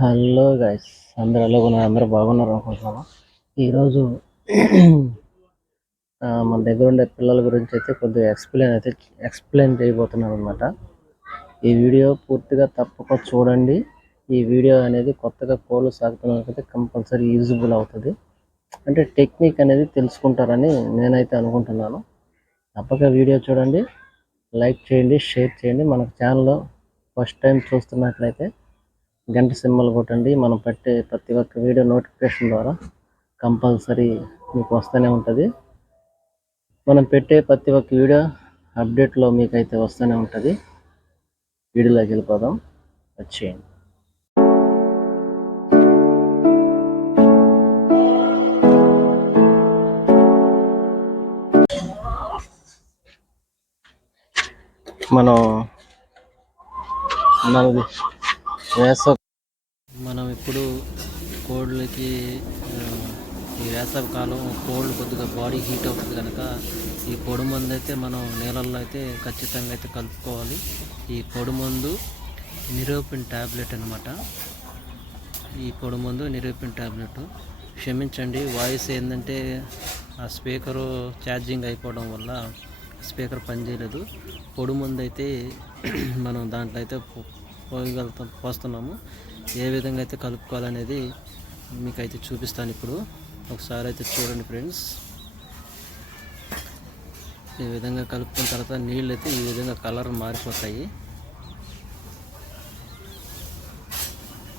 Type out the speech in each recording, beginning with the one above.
Hello guys అందరూ ఎలా ఉన్నారు? అందరూ బాగున్నారు అనుకుంటున్నాను ఈరోజు మన దగ్గర ఉండే పిల్లల గురించి అయితే కొద్దిగా ఎక్స్ప్లెయిన్ అయితే ఎక్స్ప్లెయిన్ చేయబోతున్నాను అనమాట ఈ వీడియో పూర్తిగా తప్పక చూడండి. ఈ వీడియో అనేది కొత్తగా కోళ్ళు సాగుతున్నకైతే కంపల్సరీ యూజబుల్ అవుతుంది. అంటే టెక్నిక్ అనేది తెలుసుకుంటారని నేనైతే అనుకుంటున్నాను. తప్పక వీడియో చూడండి లైక్ చేయండి షేర్ చేయండి. మన ఛానల్లో ఫస్ట్ టైం చూస్తున్నట్లయితే గంట సింబల్ కొట్టండి. మనం పెట్టే ప్రతి ఒక్క వీడియో నోటిఫికేషన్ ద్వారా కంపల్సరీ మీకు వస్తూనే ఉంటుంది. మనం పెట్టే ప్రతి ఒక్క వీడియో అప్డేట్లో మీకైతే వస్తూనే ఉంటుంది. వీడియోలోకి వెళ్ళిపోదాం. వచ్చేయండి. మనం మనది వేసవ. మనం ఇప్పుడు కోళ్ళకి ఈ వేసవి కాలం కోళ్ళు కొద్దిగా బాడీ హీట్ అవుతుంది కనుక ఈ పొడి మందు అయితే మనం నీళ్ళల్లో అయితే ఖచ్చితంగా అయితే కలుపుకోవాలి. ఈ పొడి మందు నిరూపిన్ ట్యాబ్లెట్ అనమాట ఈ పొడి మందు నిరూపిన్ ట్యాబ్లెట్ క్షమించండి వాయిస్ ఏంటంటే ఆ స్పీకరు ఛార్జింగ్ అయిపోవడం వల్ల స్పీకర్ పనిచేయలేదు. పొడి మందు అయితే మనం దాంట్లో అయితే పో- పోయగలుగుతాం పోస్తున్నాము ఏ విధంగా అయితే కలుపుకోవాలనేది మీకైతే చూపిస్తాను ఇప్పుడు. ఒకసారి అయితే చూడండి ఫ్రెండ్స్. ఈ విధంగా కలుపుకున్న తర్వాత నీళ్ళు అయితే ఈ విధంగా కలర్ మారిపోతాయి.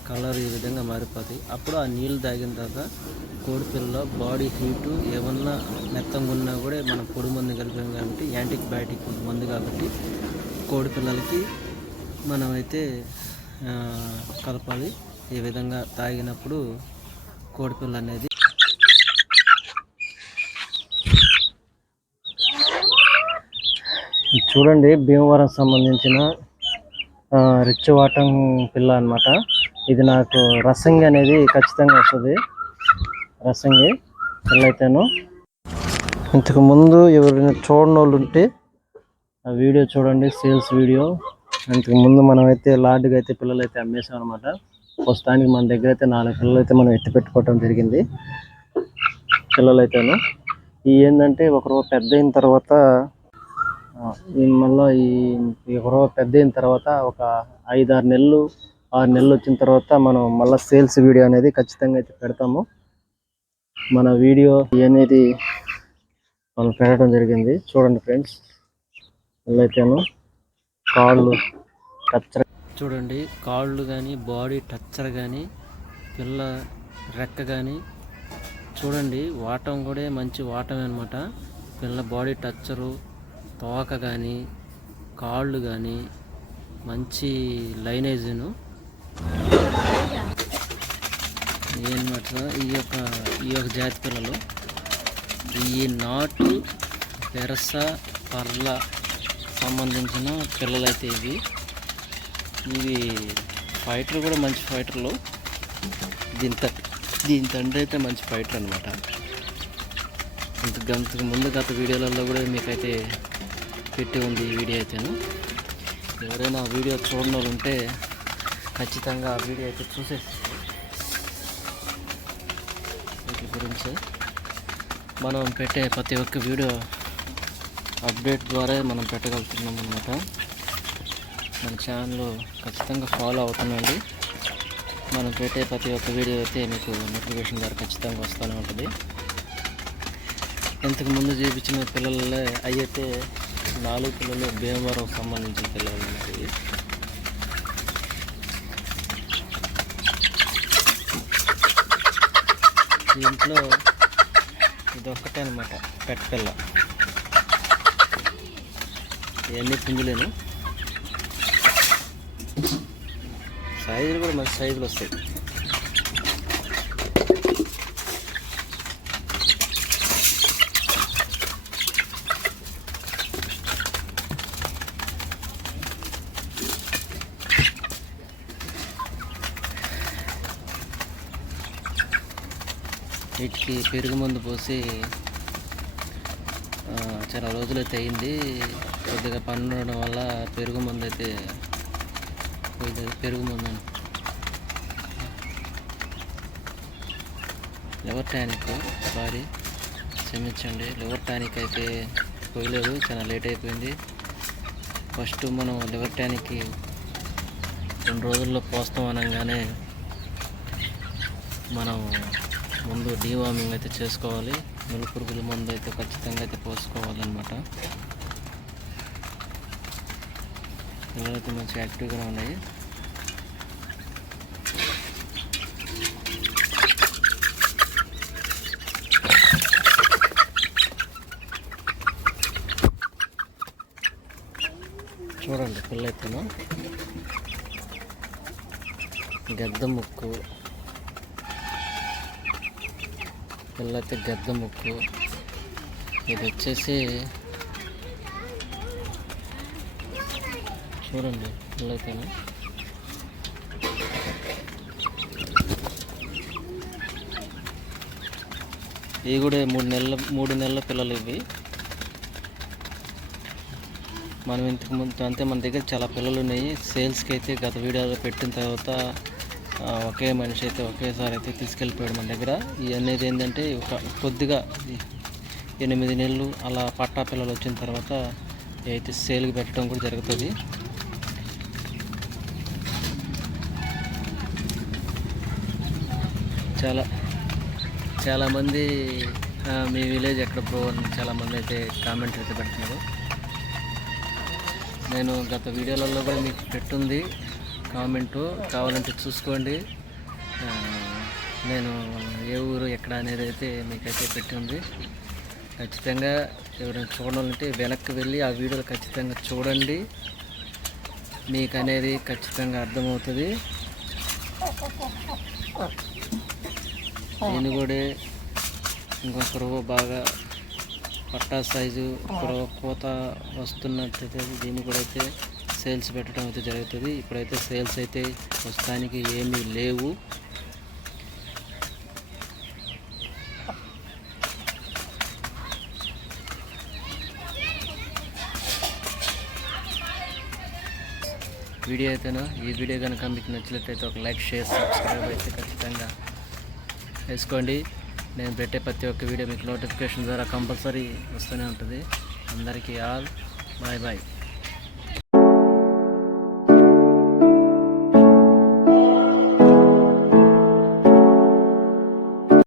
కలర్ ఈ విధంగా మారిపోతాయి. అప్పుడు ఆ నీళ్ళు తాగిన తర్వాత కోడిపిల్ల బాడీ హీటు ఏమన్నా మెత్తంగా ఉన్నా కూడా మనం పొడి మందు కలిపాం కాబట్టి యాంటీబయాటిక్ మందు కాబట్టి కోడిపిల్లలకి మనమైతే కలపాలి. ఈ విధంగా తాగినప్పుడు కోడిపిల్ల అనేది చూడండి భీమవరం సంబంధించిన ఆ, రిచ్ పిల్ల అన్నమాట. ఇది నాకు రసంగి అనేది ఖచ్చితంగా వస్తుంది. రసంగి పిల్ల ఇంతకుముందు ఇంతకు ముందు ఎవరైనా చూడని వాళ్ళు ఉంటే ఆ వీడియో చూడండి సేల్స్ వీడియో. ఇంతకు ముందు మనం అయితే లాడ్గా అయితే పిల్లలు అయితే అమ్మేసాం అనమాట ప్రస్తుతానికి మన దగ్గర అయితే నాలుగు పిల్లలు అయితే మనం ఎత్తి పెట్టుకోవటం జరిగింది. పిల్లలు అయితేను ఈ ఏంటంటే ఒకరు పెద్ద అయిన తర్వాత ఈ మళ్ళీ ఈ ఈ ఒకరో పెద్ద అయిన తర్వాత ఒక ఐదు ఆరు నెలలు ఆరు నెలలు వచ్చిన తర్వాత మనం మళ్ళీ సేల్స్ వీడియో అనేది ఖచ్చితంగా అయితే పెడతాము. మన వీడియో అనేది మనం పెట్టడం జరిగింది. చూడండి ఫ్రెండ్స్. అయితేను కాళ్ళు టచ్చర్. చూడండి కాళ్ళు కానీ బాడీ టచ్చర్ కానీ పిల్ల రెక్క కానీ చూడండి వాటం కూడా మంచి వాటం అనమాట పిల్ల బాడీ టచ్చరు తోక కానీ కాళ్ళు కానీ మంచి లైనేజను. ఏమన్నమాట ఈ యొక్క ఈ యొక్క జాతి పిల్లలు. ఈ నాటు పెరస పర్ల సంబంధించిన పిల్లలైతే ఇవి. ఇవి ఫైటర్ కూడా మంచి ఫైటర్లు. దీని త దీని తండ్రి అయితే మంచి ఫైటర్ అనమాట ఇంతకు ముందు గత వీడియోలలో కూడా మీకైతే పెట్టి ఉంది ఈ వీడియో అయితేను. ఎవరైనా ఆ వీడియో చూడని వాళ్ళు ఉంటే ఖచ్చితంగా ఆ వీడియో అయితే చూసేసి వీటి గురించి మనం పెట్టే ప్రతి ఒక్క వీడియో అప్డేట్ ద్వారా మనం పెట్టగలుగుతున్నాం అనమాట మన ఛానల్ ఖచ్చితంగా ఫాలో అవుతుందండి మనం పెట్టే ప్రతి ఒక్క వీడియో అయితే మీకు నోటిఫికేషన్ ద్వారా ఖచ్చితంగా వస్తూనే ఉంటుంది. ఇంతకు ముందు చూపించిన పిల్లలే అయితే నాలుగు పిల్లలు భీమవరం సంబంధించిన పిల్లలు ఉన్నాయి దీంట్లో ఇది ఒక్కటే అనమాట పెట్ పిల్ల. ఇవన్నీ పుంజులేను సైజులు కూడా మంచి సైజులు వస్తాయి. వీటికి పెరుగు మందు పోసి చాలా రోజులైతే అయింది. కొద్దిగా పని ఉండడం వల్ల పెరుగు మందు అయితే పోయింది. పెరుగు మందు లివర్ టానిక్ సారీ క్షమించండి. లివర్ టానిక్ అయితే పోయలేదు. చాలా లేట్ అయిపోయింది. ఫస్ట్ మనం లివర్ టానిక్ రెండు రోజుల్లో పోస్తాం అనగానే మనం ముందు డీవార్మింగ్ అయితే చేసుకోవాలి. నులు పురుగుల మందు అయితే ఖచ్చితంగా అయితే పోసుకోవాలన్నమాట. పిల్లలు అయితే మంచి యాక్టివ్గా ఉన్నాయి. చూడండి పిల్ల ఎత్తున గద్ద ముక్కు. పిల్ల అయితే గద్ద ముక్కు. ఇది వచ్చేసి చూడండి పిల్ల ఇవి కూడా మూడు నెలల మూడు నెలల పిల్లలు ఇవి. మనం ఇంతకు ముందు అంతే మన దగ్గర చాలా పిల్లలు ఉన్నాయి. సేల్స్కి అయితే గత వీడియోలో పెట్టిన తర్వాత ఒకే మనిషి అయితే ఒకేసారి అయితే తీసుకెళ్ళిపోయాడు మన దగ్గర. ఇది అనేది ఏంటంటే ఒక కొద్దిగా ఎనిమిది నెలలు అలా పట్టా పిల్లలు వచ్చిన తర్వాత అయితే సేల్కి పెట్టడం కూడా జరుగుతుంది. చాలా చాలామంది మీ విలేజ్ ఎక్కడ బ్రో అని చాలామంది అయితే కామెంట్ అయితే పెడుతున్నారు. నేను గత వీడియోలలో కూడా మీకు పెట్టుంది. కామెంటు కావాలంటే చూసుకోండి. నేను ఏ ఊరు ఎక్కడ అనేది అయితే మీకైతే పెట్టి ఉంది ఖచ్చితంగా ఎవరైనా చూడాలంటే వెనక్కి వెళ్ళి ఆ వీడియోలు ఖచ్చితంగా చూడండి. మీకు అనేది ఖచ్చితంగా అర్థమవుతుంది. నేను కూడా ఇంకొక రవ్వ బాగా పట్టా సైజు రవ్వ కోత వస్తున్నట్టయితే దీన్ని కూడా అయితే సేల్స్ పెట్టడం అయితే జరుగుతుంది. ఇప్పుడైతే సేల్స్ అయితే ప్రస్తుతానికి ఏమీ లేవు. వీడియో అయితేనా? ఈ వీడియో కనుక మీకు నచ్చినట్లయితే ఒక లైక్ షేర్ సబ్స్క్రైబ్ అయితే ఖచ్చితంగా వేసుకోండి నేను పెట్టే ప్రతి ఒక్క వీడియో మీకు నోటిఫికేషన్ ద్వారా కంపల్సరీ వస్తూనే ఉంటుంది. అందరికీ ఆల్ బాయ్ బాయ్.